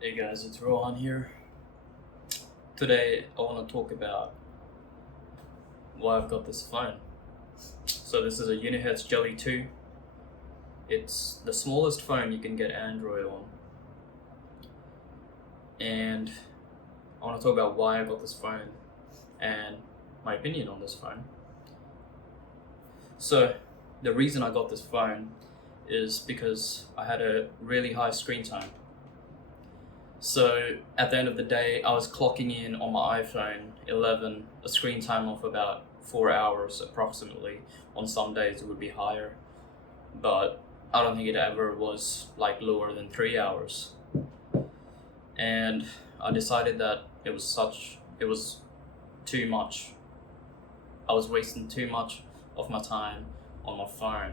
Hey guys, it's Rohan here. Today I want to talk about why I've got this phone. So this is a Unihertz Jelly 2. It's the smallest phone you can get Android on. And I want to talk about why I got this phone and my opinion on this phone. So the reason I got this phone is because I had a really high screen time. So at the end of the day, I was clocking in on my iPhone 11 a screen time of about 4 hours approximately. On some days it would be higher, but I don't think it ever was like lower than 3 hours. And I decided that it was too much. I was wasting too much of my time on my phone.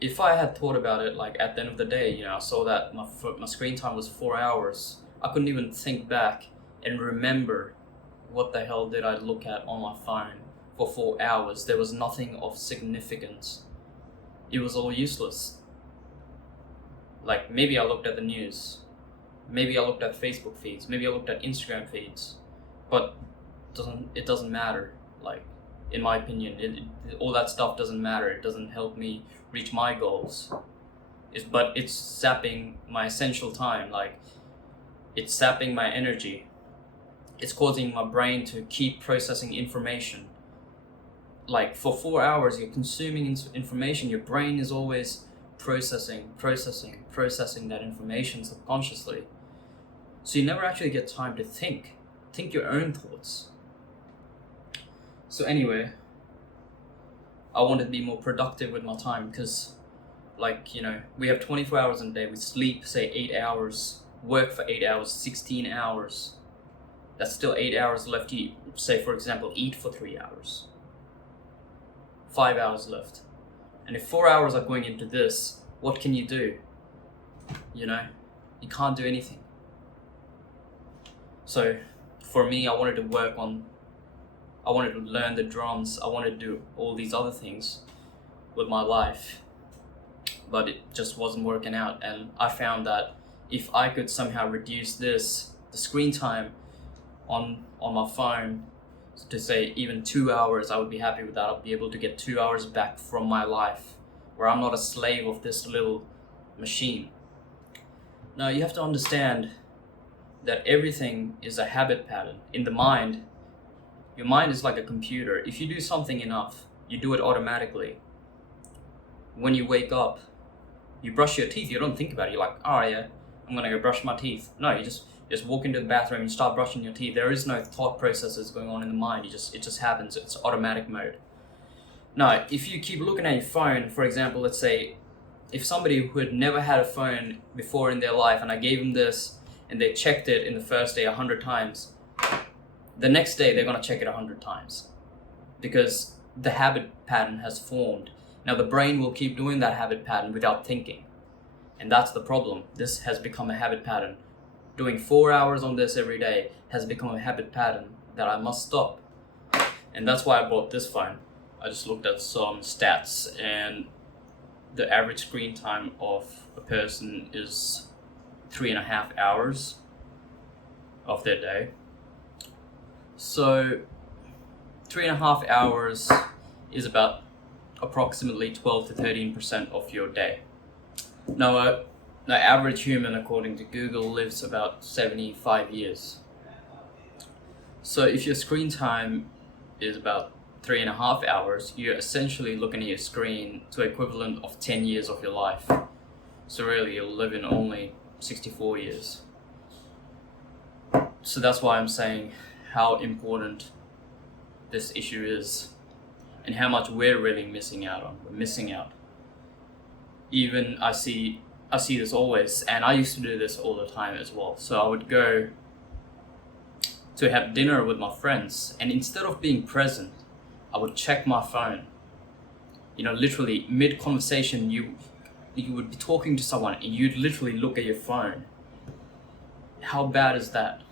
If I had thought about it, like at the end of the day, I saw that my screen time was 4 hours. I couldn't even think back and remember what the hell did I look at on my phone for 4 hours. There was nothing of significance. It was all useless. Like maybe I looked at the news, maybe I looked at Facebook feeds, maybe I looked at Instagram feeds, but it doesn't matter. Like in my opinion, all that stuff doesn't matter. It doesn't help me reach my goals. But it's sapping my essential time. Like it's sapping my energy. It's causing my brain to keep processing information. Like for 4 hours, you're consuming information. Your brain is always processing that information subconsciously. So you never actually get time to think your own thoughts. So anyway, I wanted to be more productive with my time because, we have 24 hours in a day. We sleep, say, 8 hours, work for 8 hours, 16 hours. That's still 8 hours left to, say, for example, eat for 3 hours. 5 hours left. And if 4 hours are going into this, what can you do? You can't do anything. So for me, I wanted to learn the drums. I wanted to do all these other things with my life, but it just wasn't working out. And I found that if I could somehow reduce the screen time on my phone to say even 2 hours, I would be happy with that. I'll be able to get 2 hours back from my life where I'm not a slave of this little machine. Now you have to understand that everything is a habit pattern. In the mind, your mind is like a computer. If you do something enough, you do it automatically. When you wake up, you brush your teeth, you don't think about it. You're like, oh yeah, I'm gonna go brush my teeth. No, you just walk into the bathroom and start brushing your teeth. There is no thought processes going on in the mind. It just happens. It's automatic mode. Now, if you keep looking at your phone, for example, let's say if somebody who had never had a phone before in their life and I gave them this and they checked it in the first day 100 times, the next day they're going to check it 100 times because the habit pattern has formed. Now the brain will keep doing that habit pattern without thinking. And that's the problem. This has become a habit pattern. Doing 4 hours on this every day has become a habit pattern that I must stop. And that's why I bought this phone. I just looked at some stats and the average screen time of a person is 3.5 hours of their day. So 3.5 hours is about approximately 12 to 13% of your day. Now, the average human, according to Google, lives about 75 years. So if your screen time is about 3.5 hours, you're essentially looking at your screen to equivalent of 10 years of your life. So really, you'll live in only 64 years. So that's why I'm saying how important this issue is and how much we're really missing out on. We're missing out. Even I see this always, and I used to do this all the time as well. So I would go to have dinner with my friends, and instead of being present, I would check my phone. Literally mid-conversation, you would be talking to someone and you'd literally look at your phone. How bad is that?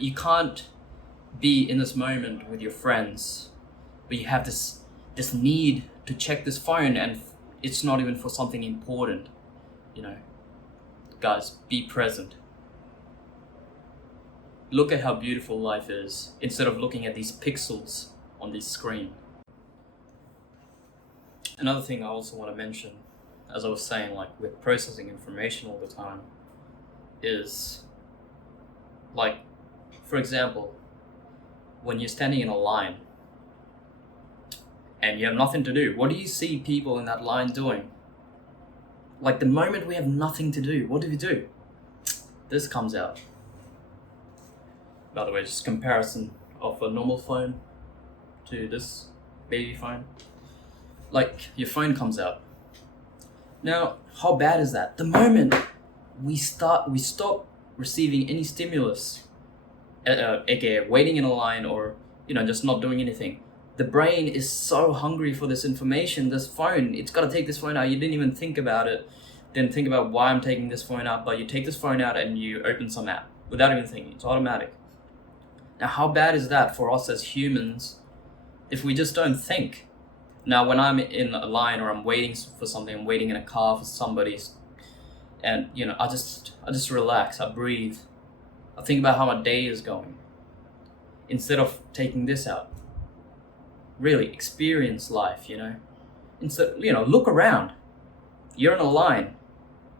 You can't be in this moment with your friends, but you have this need to check this phone, and it's not even for something important. guys, be present. Look at how beautiful life is instead of looking at these pixels on this screen. Another thing I also want to mention, as I was saying, like we're processing information all the time, is like, for example, when you're standing in a line and you have nothing to do, what do you see people in that line doing? Like the moment we have nothing to do, what do we do? This comes out. By the way, just comparison of a normal phone to this baby phone. Like your phone comes out. Now, how bad is that? The moment we stop receiving any stimulus, aka waiting in a line or just not doing anything, the brain is so hungry for this information. This phone, it's got to take this phone out. You didn't even think about it. Didn't think about why I'm taking this phone out, but you take this phone out and you open some app without even thinking. It's automatic. Now, how bad is that for us as humans if we just don't think? Now, when I'm in a line or I'm waiting for something, I'm waiting in a car for somebody, and I just relax, I breathe, I think about how my day is going, instead of taking this out. Really experience life, Instead, look around. You're in a line.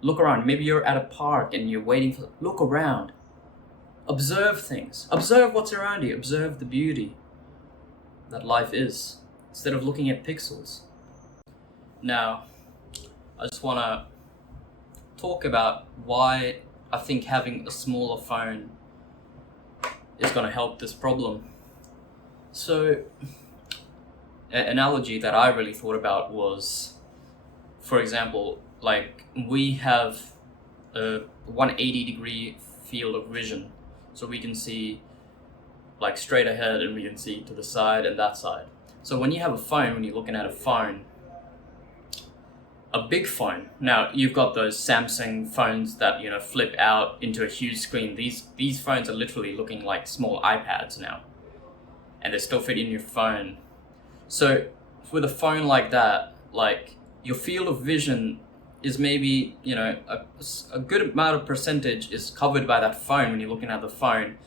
Look around. Maybe you're at a park and you're waiting for. Look around. Observe things. Observe what's around you. Observe the beauty that life is, instead of looking at pixels. Now, I just want to talk about why I think having a smaller phone is going to help this problem. So, an analogy that I really thought about was, for example, like we have a 180-degree field of vision. So we can see like straight ahead and we can see to the side and that side. So when you have a phone, when you're looking at a phone, a big phone, now you've got those Samsung phones that flip out into a huge screen. These phones are literally looking like small iPads now, and they still fit in your phone. So with a phone like that, like your field of vision is maybe a good amount of percentage is covered by that phone when you're looking at the phone,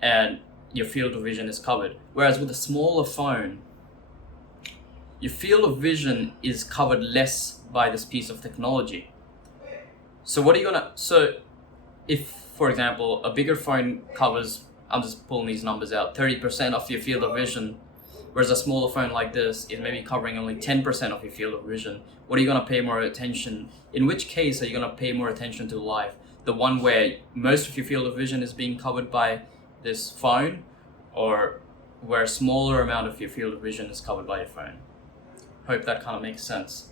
and your field of vision is covered. Whereas with a smaller phone, your field of vision is covered less by this piece of technology. So if, for example, a bigger phone covers, I'm just pulling these numbers out, 30% of your field of vision, whereas a smaller phone like this is maybe covering only 10% of your field of vision, what are you going to pay more attention? In which case are you going to pay more attention to life? The one where most of your field of vision is being covered by this phone, or where a smaller amount of your field of vision is covered by your phone? Hope that kind of makes sense.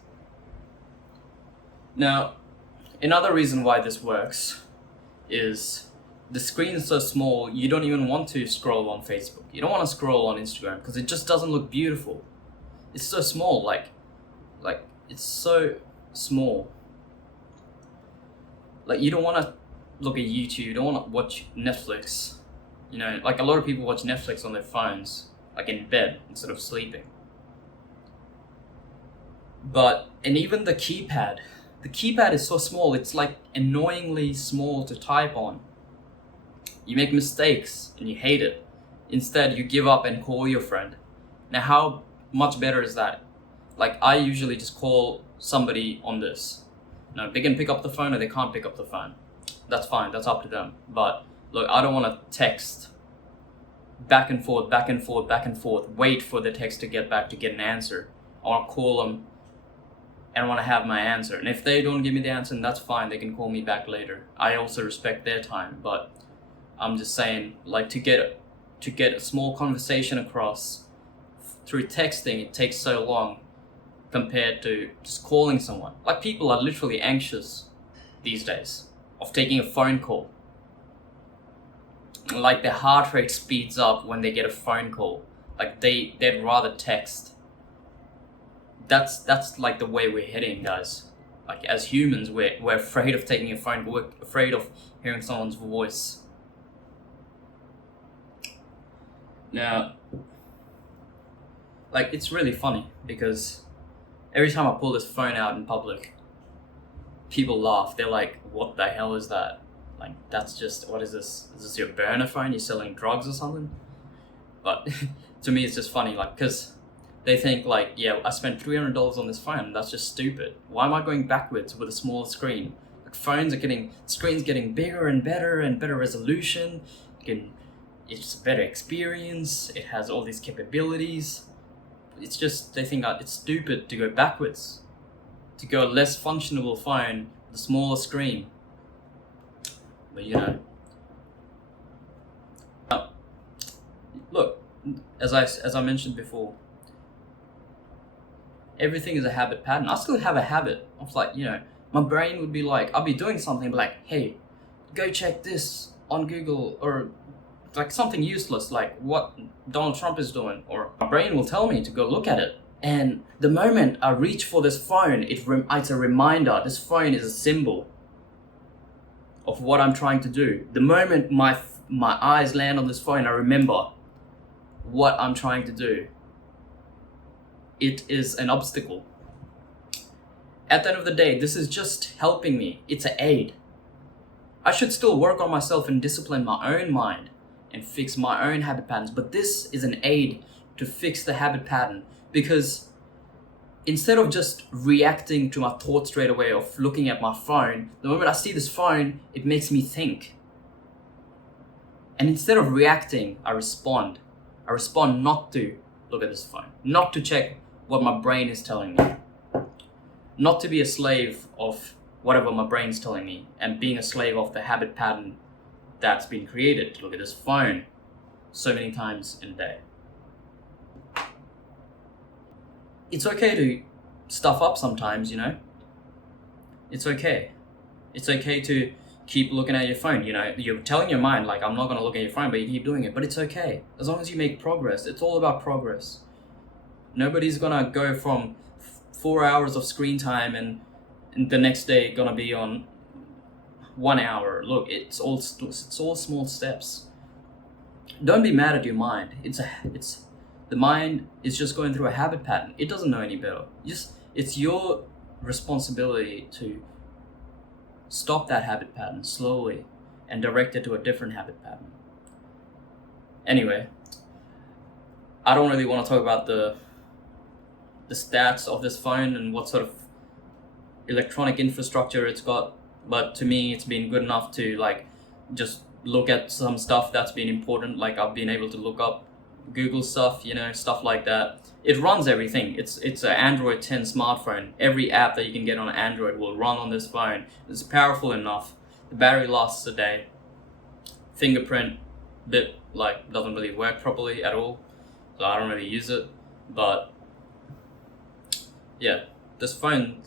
Now, another reason why this works is the screen is so small, you don't even want to scroll on Facebook. You don't want to scroll on Instagram because it just doesn't look beautiful. It's so small, like it's so small. Like you don't want to look at YouTube, you don't want to watch Netflix. Like a lot of people watch Netflix on their phones, like in bed instead of sleeping. And even the keypad is so small, it's like annoyingly small to type on. You make mistakes and you hate it. Instead, you give up and call your friend. Now, how much better is that? Like, I usually just call somebody on this. Now, they can pick up the phone or they can't pick up the phone. That's fine, that's up to them. But look, I don't want to text back and forth, wait for the text to get back to get an answer. I want to call them and I want to have my answer. And if they don't give me the answer, then that's fine, they can call me back later. I also respect their time, but I'm just saying, like, to get a small conversation across through texting, it takes so long compared to just calling someone. Like, people are literally anxious these days of taking a phone call. Like, their heart rate speeds up when they get a phone call. Like, they'd rather text. That's like the way we're heading, guys. Like, as humans, we're afraid of taking a phone call. We're afraid of hearing someone's voice. Now, like, it's really funny because every time I pull this phone out in public, people laugh. They're like, what the hell is that? Like, that's just, what is this? Is this your burner phone? You're selling drugs or something? But to me, it's just funny, like, because they think, like, yeah, I spent $300 on this phone. That's just stupid. Why am I going backwards with a smaller screen? Like, screens getting bigger and better resolution. It's a better experience. It has all these capabilities. It's just, they think it's stupid to go backwards, to go a less functional phone with a smaller screen. But look, as I mentioned before, everything is a habit pattern. I still have a habit of, like, my brain would be like, I'll be doing something, but like, hey, go check this on Google, or like something useless, like what Donald Trump is doing, or my brain will tell me to go look at it. And the moment I reach for this phone, it's a reminder. This phone is a symbol of what I'm trying to do. The moment my eyes land on this phone, I remember what I'm trying to do. It is an obstacle. At the end of the day, this is just helping me. It's an aid. I should still work on myself and discipline my own mind and fix my own habit patterns, but this is an aid to fix the habit pattern, because instead of just reacting to my thoughts straight away of looking at my phone, the moment I see this phone, it makes me think. And instead of reacting, I respond. I respond not to look at this phone, not to check what my brain is telling me, not to be a slave of whatever my brain's telling me, and being a slave of the habit pattern that's been created to look at this phone so many times in a day. It's okay to stuff up sometimes, It's okay. It's okay to keep looking at your phone, You're telling your mind, like, I'm not going to look at your phone, but you keep doing it. But it's okay. As long as you make progress. It's all about progress. Nobody's going to go from 4 hours of screen time and the next day going to be on 1 hour. Look, it's all small steps. Don't be mad at your mind. The mind is just going through a habit pattern. It doesn't know any better. It's your responsibility to stop that habit pattern slowly and direct it to a different habit pattern. Anyway, I don't really want to talk about the stats of this phone and what sort of electronic infrastructure it's got, but to me it's been good enough to, like, just look at some stuff that's been important. Like, I've been able to look up Google stuff, stuff like that. It runs everything. It's an Android 10 smartphone. Every app that you can get on Android will run on this phone. It's powerful enough. The battery lasts a day. Fingerprint doesn't really work properly at all, so I don't really use it. But yeah, this phone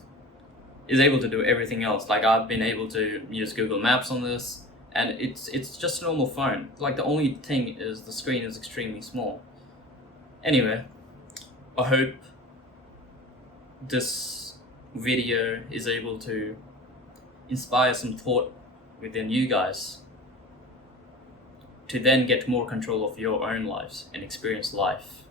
is able to do everything else. Like, I've been able to use Google Maps on this, and it's just a normal phone. Like, the only thing is the screen is extremely small. Anyway, I hope this video is able to inspire some thought within you guys to then get more control of your own lives and experience life